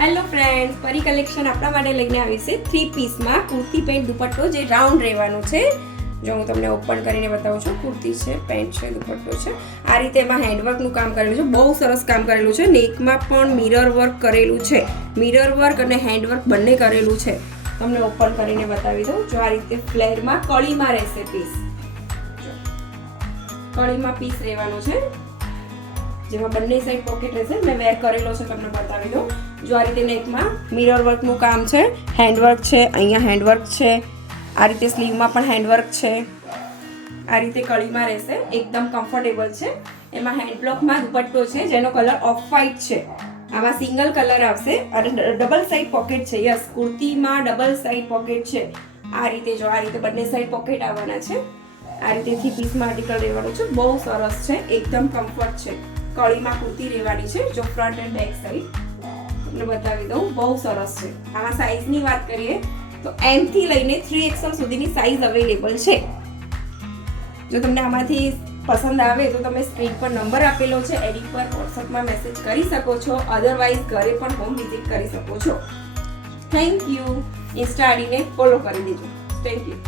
Hello friends, પરી collection આપણા માટે લઈને આવી છે 3 પીસમાં કુર્તી પેન્ટ દુપટ્ટો જે રાઉન્ડ રહેવાનું છે. જો હું તમને ઓપન કરીને બતાવું છું. કુર્તી છે, પેન્ટ છે, દુપટ્ટો છે. આ રીતે એમાં હેન્ડવર્કનું કામ કરેલું છે. બહુ સરસ કામ કરેલું છે. નેકમાં પણ મિરર વર્ક કરેલું છે. મિરર વર્ક અને હેન્ડવર્ક બંને કરેલું છે. તમને ઓપન કરીને બતાવી દઉં. જો આ રીતે ફ્લેરમાં કળીમાં રહેશે પીસ. કળીમાં પીસ રહેવાનું છે, જેમાં બંને સાઈડ પોકેટ રહેશે. મેં વેર કરેલો છે, તમને બતાવી દઉં. જો આ રીતે નેકમાં મિરર વર્કનું કામ છે, હેન્ડવર્ક છે, અહીંયા હેન્ડવર્ક છે, આ રીતે સ્લીવમાં પણ હેન્ડવર્ક છે. આ રીતે કળીમાં રહેશે, એકદમ કમ્ફર્ટેબલ છે. એમાં હેન્ડબ્લોકમાં દુપટ્ટો છે જેનો કલર ઓફ વ્હાઇટ છે. આમાં સિંગલ કલર આવશે અને ડબલ સાઈડ પોકેટ છે. યસ, કુર્તીમાં ડબલ સાઈડ પોકેટ છે. આ રીતે જો આ રીતે બંને સાઈડ પોકેટ આવવાના છે. આ રીતે 3 પીસમાં આર્ટિકલ રહેવાનું છે. બહુ સરસ છે, એકદમ કમ્ફર્ટ છે. કળીમાં કુર્તી રહેવાની છે. જો ફ્રન્ટ એન્ડ બેક સાઈડ તમને બતાવી દઉં, બહુ સરસ છે. આમાં સાઈઝની વાત કરીએ તો M થી લઈને 3XL સુધીની સાઈઝ અવેલેબલ છે. જો તમને આમાંથી પસંદ આવે તો તમે સ્ક્રીન પર નંબર આપેલો છે, એની પર વોટ્સઅપમાં મેસેજ કરી શકો છો. અધરવાઇઝ ઘરે પણ હોમ વિઝિટ કરી શકો છો. Thank you. ઇન્સ્ટા આઈડીને ફોલો કરી દેજો. Thank you.